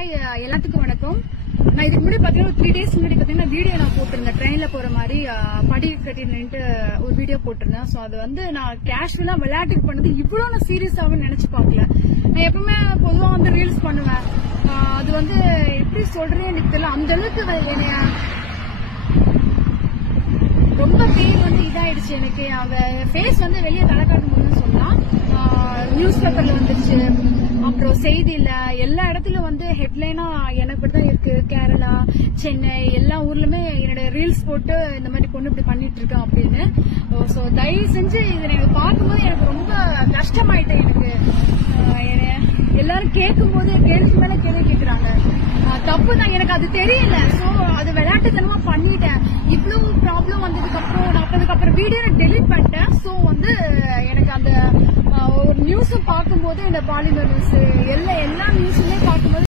Hi எல்லாத்துக்கும் வணக்கம். நான் இதுக்கு முன்னாடி பாத்தீங்கன்னா 3 days முன்னாடி பாத்தீங்கன்னா வீடியோ நான் போட்டிருந்தேன். ட்ரெயின்ல போற மாதிரி படி கட்டி நின்று ஒரு வீடியோ போட்டிருந்தேன். சோ அது வந்து நான் கேஷுவலா விளையாட்டுக்கு பண்ணது இவ்வளவு நான் சீரியஸ் ஆகும்னு நினைச்சு பாக்கல. நான் எப்பவுமே பொதுவா வந்து ரீல்ஸ் பண்ணுவேன். அது வந்து எப்படி சொல்றேன்னு எனக்கு தெரியல. அந்த அளவுக்கு என்னைய ரொம்ப பெயின் வந்து இதாயிடுச்சு. எனக்கு அவ ஃபேஸ் வந்து வெளியே தலை காட்டும் போதுன்னு சொல்லலாம். நியூஸ் பேப்பர்ல வந்துருச்சு, அப்புறம் செய்தியில எல்லா இடத்துலயும் வந்து ஹெட்லைனா எனக்கு தான் இருக்கு. கேரளா, சென்னை எல்லா ஊர்லயுமே என்னோட ரீல்ஸ் போட்டு இந்த மாதிரி பொண்ணு இப்படி பண்ணிட்டு இருக்கேன் அப்படின்னு. சோ தயவு செஞ்சு இதை எனக்கு பார்க்கும்போது எனக்கு ரொம்ப கஷ்டமாயிட்டேன். எனக்கு எல்லாரும் கேட்கும் போது கேள்வி மேல கேள்வி கேட்கறாங்க. தப்பு தான், எனக்கு அது தெரியல. சோ அது விளையாட்டுத்தனமா பண்ணிட்டேன். இவ்வளவு ப்ராப்ளம் வந்ததுக்கு அப்புறம் நான் அதுக்கப்புறம் வீடியோ டெலிட் பண்ணிட்டேன். சோ வந்து எனக்கு அந்த ஒரு நியூஸும் பார்க்கும்போது இந்த பாலிமர் நியூஸ் எல்லா நியூஸுமே பார்க்கும்போது